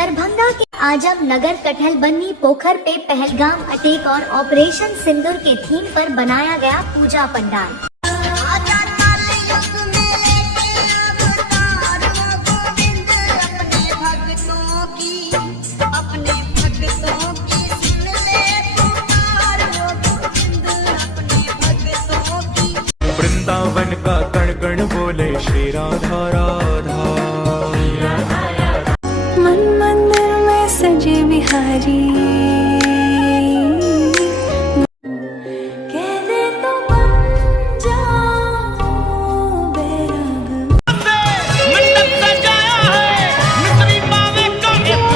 दरभंगा के आजम नगर कटहल बन्नी पोखर पे पहलगाम अटैक और ऑपरेशन सिंदूर के थीम पर बनाया गया पूजा पंडाल। वृंदावन का कण कण बोले श्री राधा राधा। मन मंदिर में सजे बिहारी कह दे तो बन जाऊं बैराग। मंडप सजाया है मिस्री पावे का एक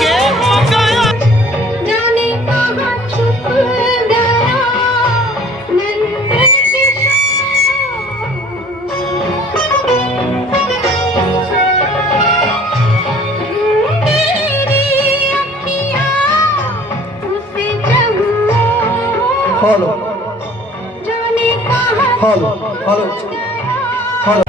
केक मंगाया। जाने कहाँ छुप गया नन्हे Follow. Follow. Follow. Follow.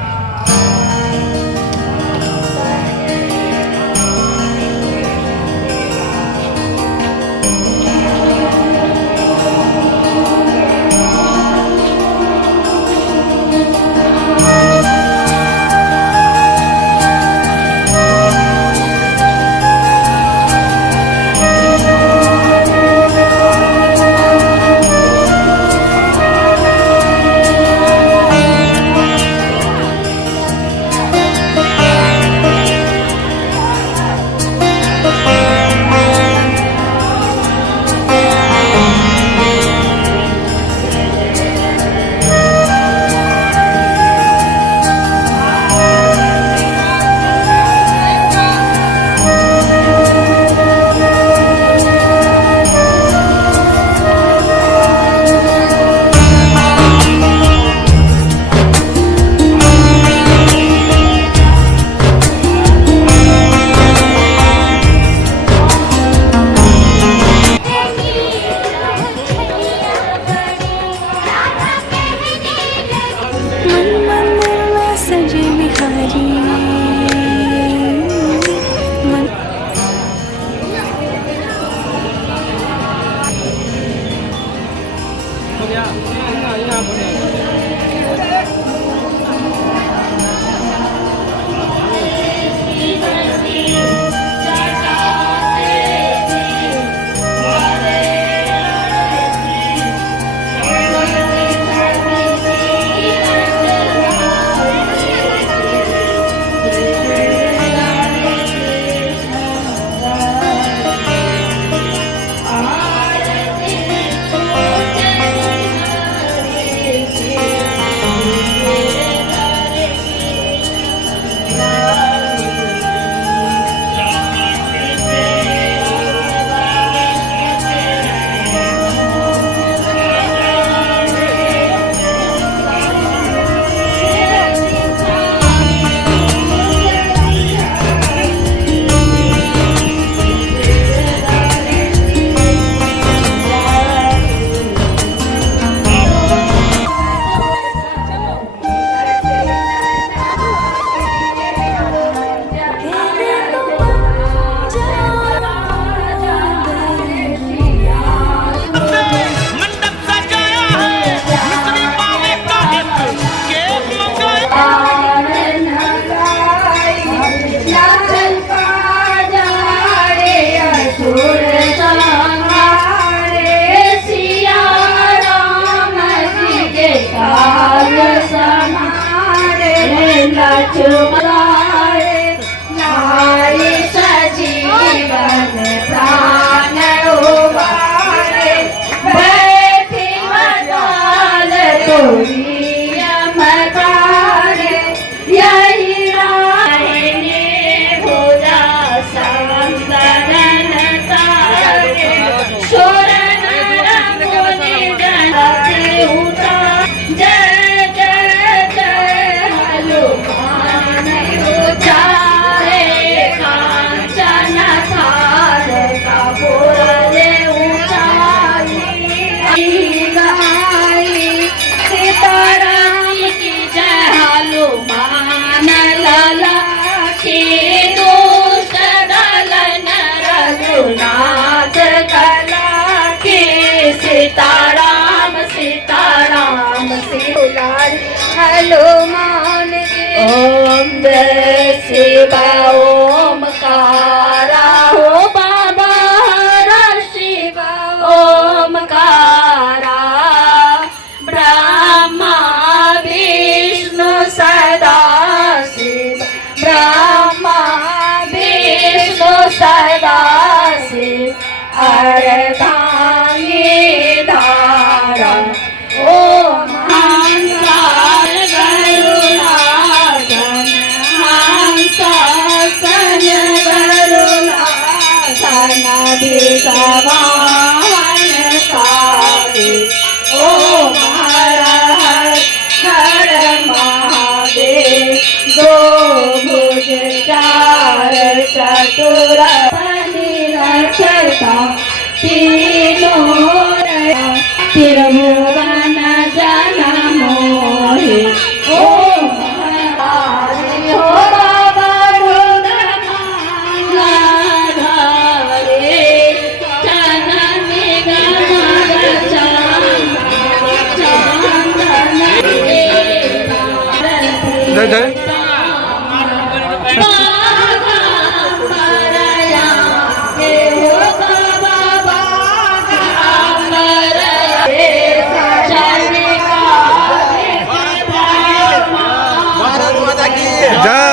Shiv ओमकारा हो बाबा हर शिव ओमकारा ब्रह्मा विष्णु सदा शिव ब्रह्मा विष्णु सदा शिव अर्धांगी धारा ओम हंसार गरुणासन हंसासन गरुणासन विषवाहन सारे ओम हर हर हर महादेव दो भुज चार चतुर रक्षता तीनों त्रिभुवन जन मोहि ओम हरि हो बाबा रुद्रमाधारे जननी गमग जय जय जय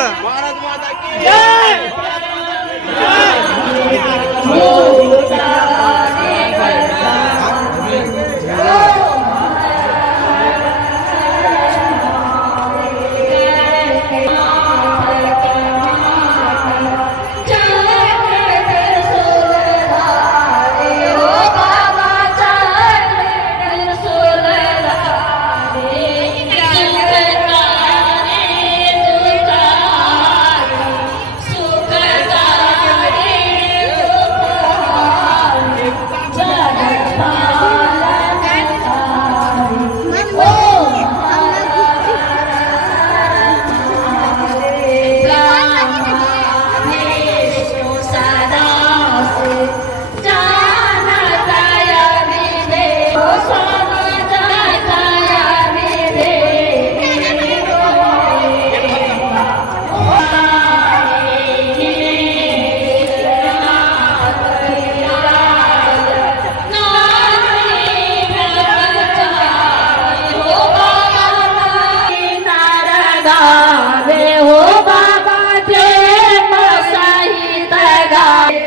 गावे हो बाबा प्रेम सहित गावे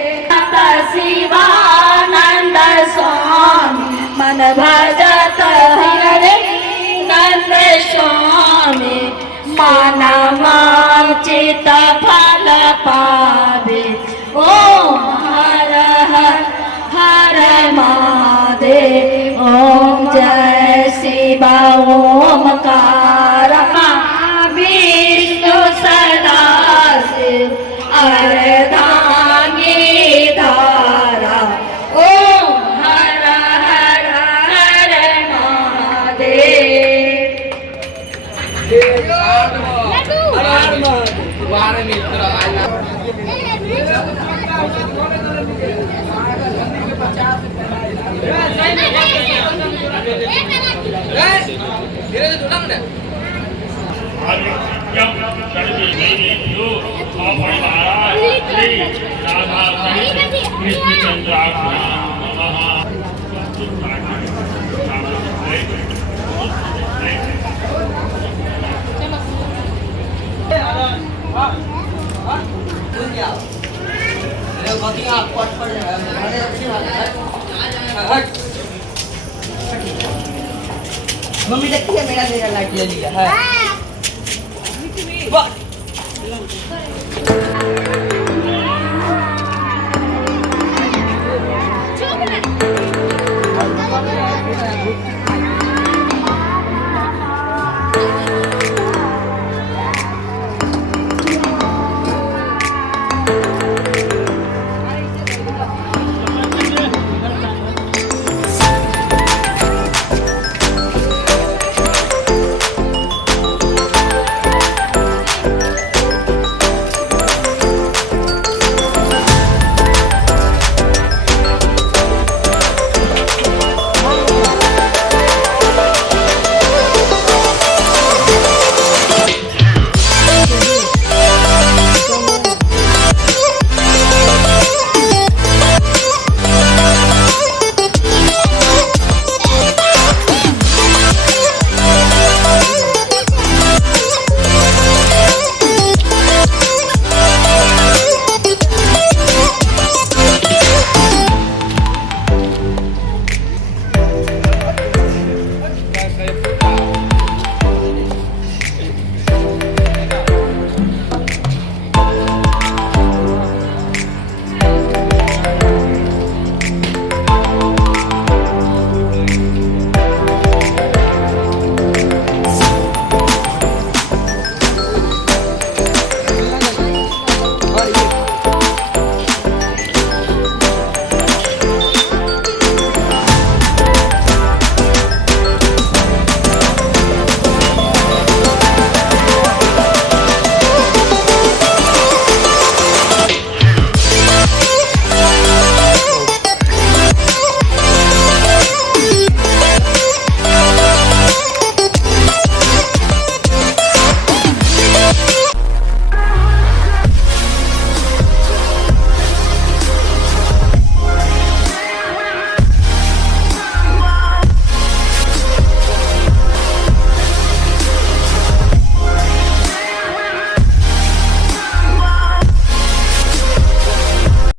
शिवानंद स्वामी मन भजत हरे नंद स्वामी मन चित फल पावे ओम हर हर हर महादेव ओम जय शिव ओमकार विष्णु सदा शिव अर्धांगी धारा ओम हर हर हर आदित्यम सर्वदेवेभ्यो अपरिवाराय श्री राधा सहित कृष्ण चंद्राभ्यां नमः। मम्मी लगती है मेरा मेरा लाइट ले लिया है।